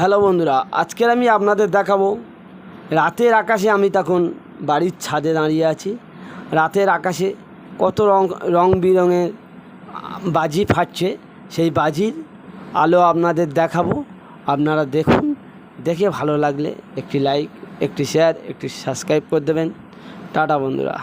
Hello বন্ধুরা, আজকের আমি আপনাদের দেখাবো রাতের আকাশে। আমি তখন বাড়ির ছাদে দাঁড়িয়ে আছি। রাতের আকাশে কত রং বেরঙের বাজি ফাটছে, সেই বাজির আলো আপনাদের দেখাবো। আপনারা দেখুন, দেখে ভালো লাগলে একটি লাইক, একটি শেয়ার, একটি সাবস্ক্রাইব করে দেবেন। টাটা বন্ধুরা।